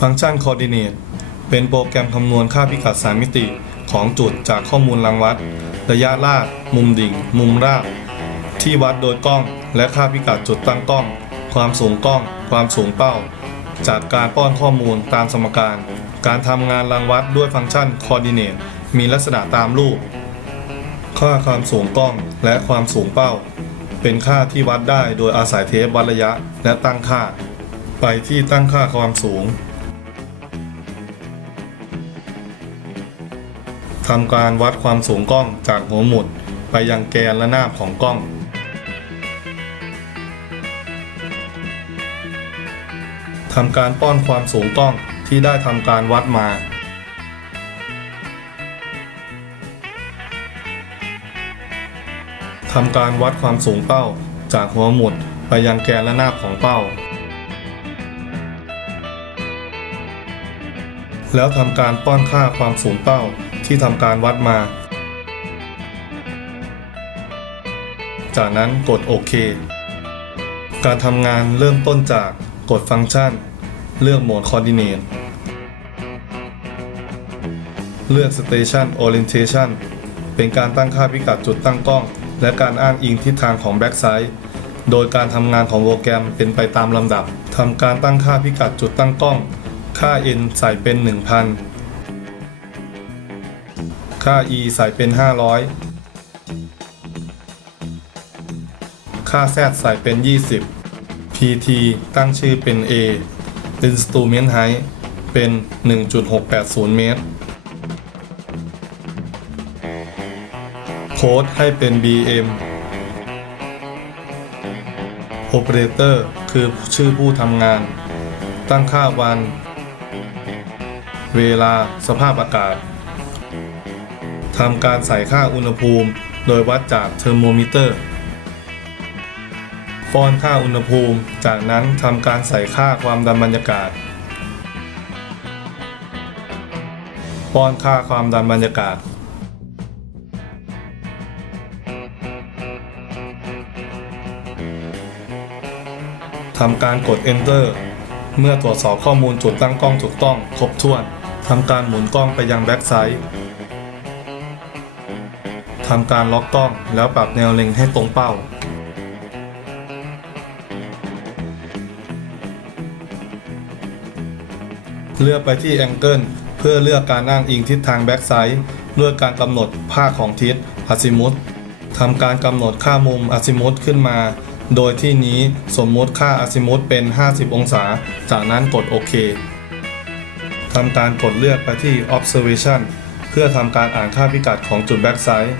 ฟังก์ชัน Coordinate เป็นโปรแกรมคำนวณค่าพิกัด3มิติของจุดจากข้อมูลรางวัด ระยะลาดมุมดิ่ง มุมราบ ที่วัดโดยกล้อง และค่าพิกัดจุดตั้งกล้อง ความสูงกล้อง ความสูงเป้า จากการป้อนข้อมูลตามสมการ การทำงานรังวัดด้วยฟังก์ชัน Coordinate มีลักษณะตามรูป ค่าความสูงกล้องและความสูงเป้า เป็นค่าที่วัดได้โดยอาศัยเทปวัดระยะและตั้งค่า ไปที่ตั้งค่าความสูง ทำการวัดความสูงกล้องจากหัวหมุด ไปยังแกนและหน้าของกล้องทำการป้อนความสูงกล้องที่ได้ทำการวัดมา ทำการวัดความสูงเป้าจากหัวหมุดไปยังแกนและหน้าของเป้า แล้วทำการป้อนค่าความสูงเป้าที่ทำการวัดมา จากนั้นกดโอเค การทำงานเริ่มต้นจากกดฟังก์ชัน เลือกโหมด Coordinate เลือก Station Orientation เป็นการตั้งค่าพิกัดจุดตั้งกล้อง และการอ้างอิงทิศทางของ Backside โดยการทำงานของโปรแกรมเป็นไปตามลำดับทำการตั้งค่าพิกัดจุดตั้งกล้อง ค่า n ใส่เป็น 1,000 ค่า e ใส่เป็น 500 ค่า z ใส่เป็น 20 pt ตั้งชื่อเป็น a instrument height เป็น 1.680 เมตร โค้ดให้เป็น bm operator คือชื่อผู้ทำงาน ตั้งค่าวัน เวลา สภาพอากาศทำการใส่ค่าอุณหภูมิ โดยวัดจากเทอร์โมมิเตอร์ป้อนค่าอุณหภูมิ จากนั้นทำการใส่ค่าความดันบรรยากาศป้อนค่าความดันบรรยากาศ ทำการกด Enter เมื่อตรวจสอบข้อมูลจุดตั้งกล้องถูกต้องครบถ้วน ทำการหมุนกล้องไปยังแบ็กไซด์ทำการล็อกกล้องแล้วปรับแนวเล็งให้ตรงเป้า เลือกไปที่ Angle เพื่อเลือกการอ้างอิงทิศทางแบ็กไซด์ด้วยการกำหนดภาคของทิศอาซิมุตทำการกำหนดค่ามุมอาซิมุตขึ้นมา โดยที่นี้สมมติค่าอาซิมุตเป็น 50 องศา จากนั้นกดโอเค ทำการกดเลือกไปที่ observation เพื่อทำการอ่านค่าพิกัดของจุด backside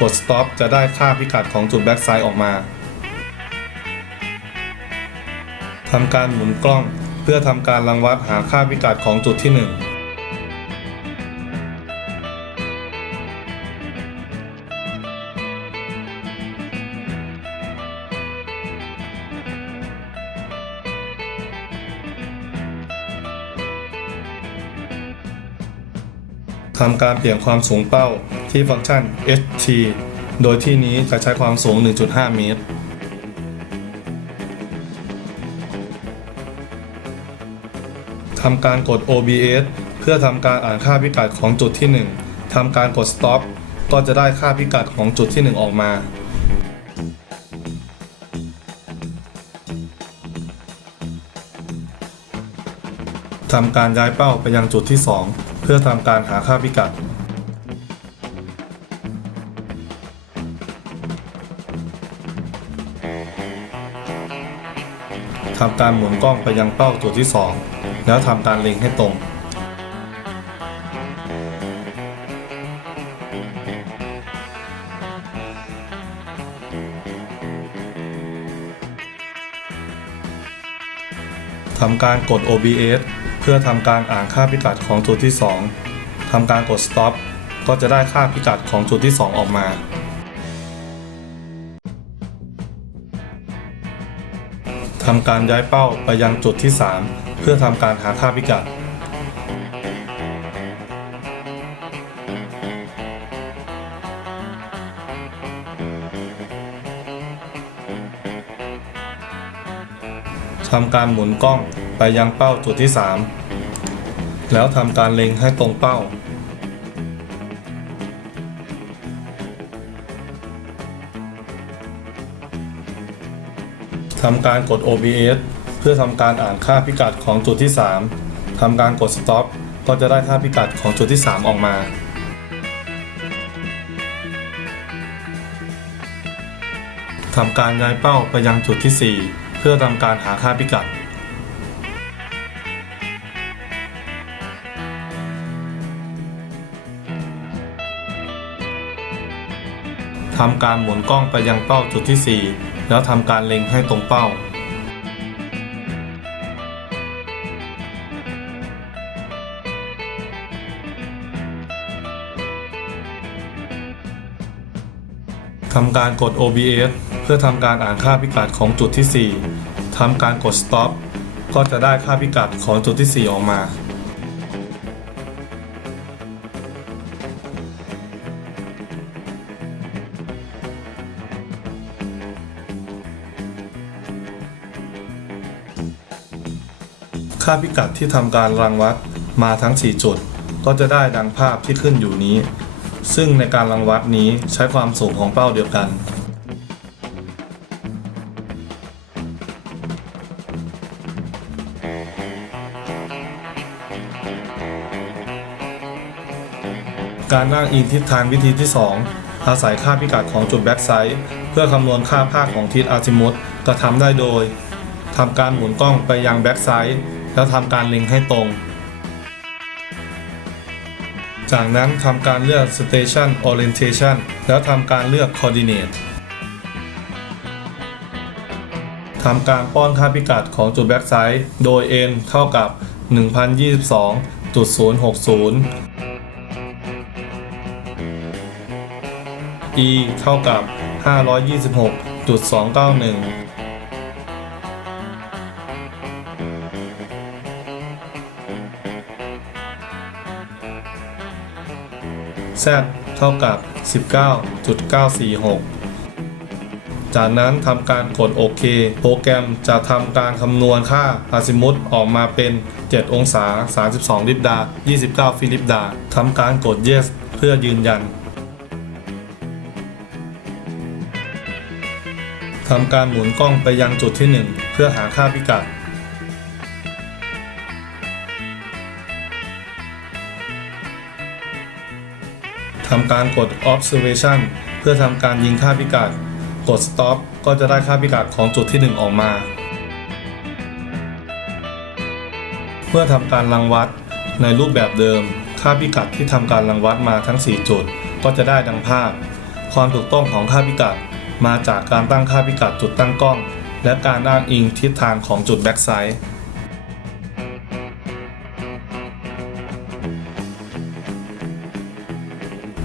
กด stop จะได้ค่าพิกัดของจุด backside ออกมาทำการหมุนกล้อง เพื่อทำการรังวัดหาค่าพิกัดของจุดที่ 1 ทำการเปลี่ยนความสูงเป้าที่ฟังก์ชัน ht โดยที่นี้จะใช้ความสูง 1.5 เมตร ทำการกด OBS เพื่อทำการอ่านค่าพิกัดของจุดที่ 1 ทำการกด Stop ก็จะได้ค่าพิกัดของจุดที่ 1 ออกมา ทำการย้ายเป้าไปยังจุดที่ 2 พื่อทำการหาค่าพิกัด ทำการหมุนกล้องไปยังเป้าจุดที่ 2 แล้วทำการเล็งให้ตรง ทำการกด OBS พื่อทำการอ่านค่าพิกัดของจุดที่ 2 ทำการกด Stop ก็จะได้ค่าพิกัดของจุดที่ 2 ออกมา ทำการย้ายเป้าไปยังจุดที่ 3 เพื่อทำการหาค่าพิกัด ทำการหมุนกล้อง ไปยังเป้าจุดที่ 3 แล้วทำการเล็งให้ตรงเป้า ทำการกด OBS เพื่อทำการอ่านค่าพิกัดของจุดที่ 3 ทำการกด Stop ก็จะได้ค่าพิกัดของจุดที่ 3 ออกมาทำการย้ายเป้าไปยังจุดที่ 4 เพื่อทำการหาค่าพิกัด ทำการหมุนกล้องไปยังเป้าจุดที่ 4 แล้วทำการเล็งให้ตรงเป้า ทำการกด OBS เพื่อทำการอ่านค่าพิกัดของจุดที่ 4ทำการกด Stop ก็จะได้ค่าพิกัดของจุดที่ 4 ออกมา ค่าพิกัดที่ทำการรังวัดมาทั้ง 4 จุด ก็จะได้ดังภาพที่ขึ้นอยู่นี้ ซึ่งในการรังวัดนี้ใช้ความสูงของเป้าเดียวกันการอ้างอิงทิศทางวิธีที่ 2 อาศัยค่าพิกัดของจุดแบ็กไซด์เพื่อคำนวณค่าภาคของทิศอาซิมุตกระทำได้โดยทำการหมุนกล้องไปยังแบ็กไซด์ แล้วทำการเล็งให้ตรง จากนั้นทำการเลือก Station Orientation แล้วทำการเลือก Coordinate ทำการป้อนค่าพิกัดของจุดแบ็กไซด์โดย n เท่ากับ 1022.060 e เท่ากับ 526.291 z เท่ากับ 19.946 จากนั้นทำการกดโอเค โปรแกรมจะทำการคำนวณค่าอาซิมุตออกมาเป็น 7 องศา 32 ลิบดา 29 ฟิลิปดาทำการกด yes เพื่อยืนยันทำการหมุนกล้องไปยังจุดที่ 1 เพื่อหาค่าพิกัด ทำการกด observation เพื่อทำการยิงค่าพิกัด กด stop ก็จะได้ค่าพิกัดของจุดที่ 1 ออกมา เมื่อทำการรังวัดในรูปแบบเดิม ค่าพิกัดที่ทำการรังวัดมาทั้ง 4 จุด ก็จะได้ดังภาพ ความถูกต้องของค่าพิกัด มาจากการตั้งค่าพิกัดจุดตั้งกล้อง และการอ้างอิงทิศทางของจุดแบ็กไซด์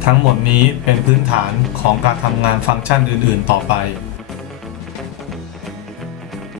ทั้งหมดนี้เป็นพื้นฐานของการทำงานฟังก์ชันอื่น ๆ ต่อไป